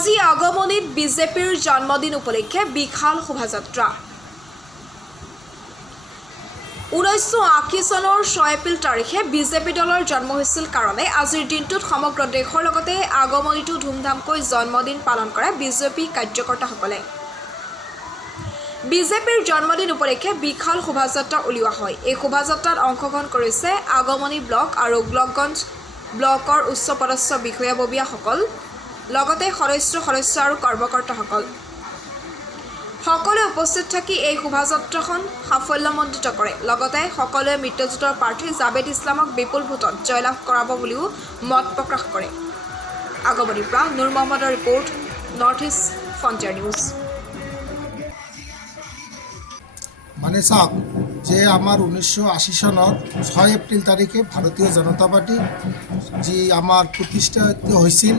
আজি আগমনীত বিজেপিৰ জন্মদিন উপলক্ষে বিশাল শোভাযাত্ৰা। 1980 চনৰ 6 এপ্ৰিল তাৰিখে বিজেপি দলৰ জন্ম হৈছিল কাৰণে আজিৰ দিনটোত সমগ্ৰ দেশৰ লগতে আগমনীটো ধুমধামকৈ জন্মদিন পালন কৰে বিজেপি কাৰ্যকৰ্তাসকলে। বিজেপিৰ জন্মদিন উপলক্ষে বিশাল শোভাযাত্ৰা উলিওৱা হয়। এই শোভাযাত্ৰাত অংশগ্ৰহণ কৰিছে আগমনী ব্লক আৰু ব্লকগঞ্জ ব্লকৰ উচ্চপদস্থ বিষয়াববীয়াসকল, লগতে সদস্য আৰু কৰ্মকৰ্তাসকল। সকলোৱে উপস্থিত থাকি এই শোভাযাত্ৰাখন সাফল্যমণ্ডিত কৰে। লগতে সকলোৱে মিত্ৰজোঁটৰ প্ৰাৰ্থী জাভেদ ইছলামক বিপুল ভোটত জয়লাভ কৰাব বুলিও মত প্ৰকাশ কৰে। আগমনীৰ পৰা নুৰ মহম্মদৰ report, north east frontier news. মানে চাওক যে আমাৰ 1980 চনৰ 6 এপ্ৰিল তাৰিখে ভাৰতীয় জনতা পাৰ্টি যি আমাৰ প্ৰতিষ্ঠিত হৈছিল,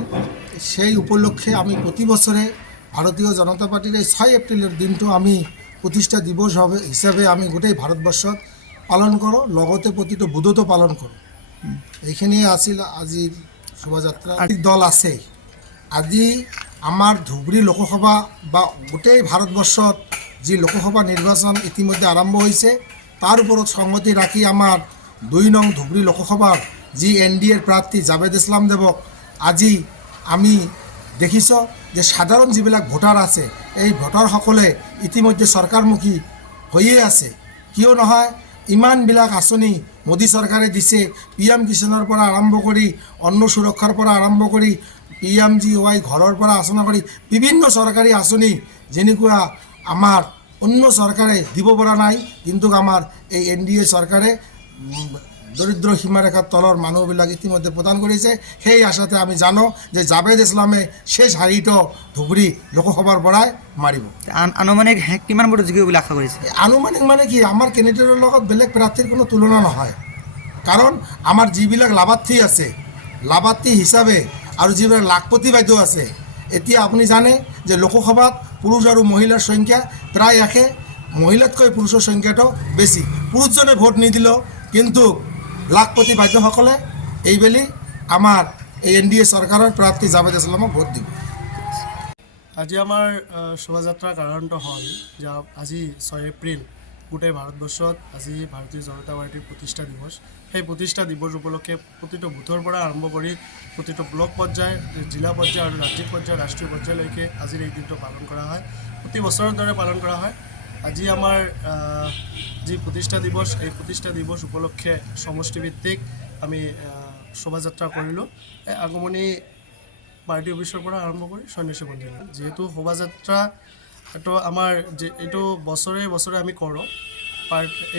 সেই উপলক্ষে আমি প্ৰতি বছৰে ভাৰতীয় জনতা পাৰ্টিৰ এই 6 এপ্ৰিলৰ দিনটো আমি প্ৰতিষ্ঠা দিৱস হিচাপে আমি গোটেই ভাৰতবৰ্ষত পালন কৰোঁ, লগতে প্ৰতিটো বুথতো পালন কৰোঁ। এইখিনিয়ে আছিল আজিৰ শোভাযাত্ৰা। দল আছে আজি আমাৰ ধুবুৰী লোকসভা বা গোটেই ভাৰতবৰ্ষত যি লোকসভা নিৰ্বাচন ইতিমধ্যে আৰম্ভ হৈছে, তাৰ ওপৰত সংগতি ৰাখি আমাৰ 2 নং ধুবুৰী লোকসভাৰ যি NDAৰ প্ৰাৰ্থী জাভেদ ইছলাম দেৱক আজি আমি দেখিছোঁ যে সাধাৰণ যিবিলাক ভোটাৰ আছে, এই ভোটাৰসকলে ইতিমধ্যে চৰকাৰমুখী হৈয়ে আছে। কিয় নহয়, ইমানবিলাক আঁচনি মোদী চৰকাৰে দিছে। PM কিষাণৰ পৰা আৰম্ভ কৰি অন্ন সুৰক্ষাৰ পৰা আৰম্ভ কৰি PMGY ঘৰৰ পৰা আঁচনি কৰি বিভিন্ন চৰকাৰী আঁচনি যেনেকুৱা আমাৰ অন্য চৰকাৰে দিব পৰা নাই, কিন্তু আমাৰ এই NDA চৰকাৰে দৰিদ্ৰ সীমাৰেখাৰ তলৰ মানুহবিলাক ইতিমধ্যে প্ৰদান কৰিছে। সেই আশাতে আমি জানো যে জাভেদ ইছলামে শেষ হাৰিটো ধুবুৰী লোকসভাৰ পৰাই মাৰিব। আনুমানিক কিমান ভোট জিকিব বুলি আশা কৰিছে? আনুমানিক মানে কি, আমাৰ কেণ্ডিডেটৰ লগত বেলেগ প্ৰাৰ্থীৰ কোনো তুলনা নহয়। কাৰণ আমাৰ যিবিলাক লাভাৰ্থী আছে, লাভাৰ্থী হিচাপে আৰু যিবিলাক লাখপতি বাইদেউ আছে, এতিয়া আপুনি জানে যে লোকসভাত পুৰুষ আৰু মহিলাৰ সংখ্যা প্ৰায় একে, মহিলাতকৈ পুৰুষৰ সংখ্যাটো বেছি। পুৰুষজনে ভোট নিদিলেও কিন্তু লাখপতি বাইদেউসকলে এইবেলি আমাৰ এই NDA চৰকাৰৰ প্ৰাৰ্থী জাভেদ ইছলামক ভোট দিব। আজি আমাৰ শোভাযাত্ৰাৰ কাৰণটো হ'ল যে আজি 6 এপ্ৰিল গোটেই ভাৰতবৰ্ষত আজি ভাৰতীয় জনতা পাৰ্টীৰ প্ৰতিষ্ঠা দিৱস। সেই প্ৰতিষ্ঠা দিৱস উপলক্ষে প্ৰতিটো বুথৰ পৰা আৰম্ভ কৰি প্ৰতিটো ব্লক পৰ্যায়, জিলা পৰ্যায় আৰু ৰাজ্যিক পৰ্যায়, ৰাষ্ট্ৰীয় পৰ্যায়লৈকে আজিৰ এই দিনটো পালন কৰা হয়। প্ৰতি বছৰৰ দৰে পালন কৰা হয়। আজি আমাৰ যি প্ৰতিষ্ঠা দিৱস, এই প্ৰতিষ্ঠা দিৱস উপলক্ষে সমষ্টিভিত্তিক আমি শোভাযাত্ৰা কৰিলোঁ। এই আগমনী পাৰ্টি অফিচৰ পৰা আৰম্ভ কৰি সন্যাসী মন্দিৰ। যিহেতু শোভাযাত্ৰা এইটো আমাৰ এইটো বছৰে বছৰে আমি কৰোঁ,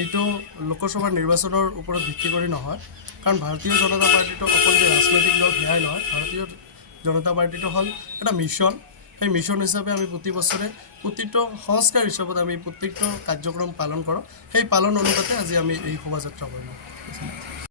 এইটো লোকসভাৰ নিৰ্বাচনৰ ওপৰত ভিত্তি কৰি নহয়। কাৰণ ভাৰতীয় জনতা পাৰ্টিটো অকল যে ৰাজনৈতিক দল সেয়াই নহয়, ভাৰতীয় জনতা পাৰ্টিটো হ'ল এটা মিছন। সেই মিছন হিচাপে আমি প্ৰতি বছৰে প্ৰতিটো সংস্কাৰ হিচাপত আমি প্ৰত্যেকটো কাৰ্যক্ৰম পালন কৰোঁ। সেই পালন অনুপাতে আজি আমি এই শোভাযাত্ৰা কৰিলোঁ।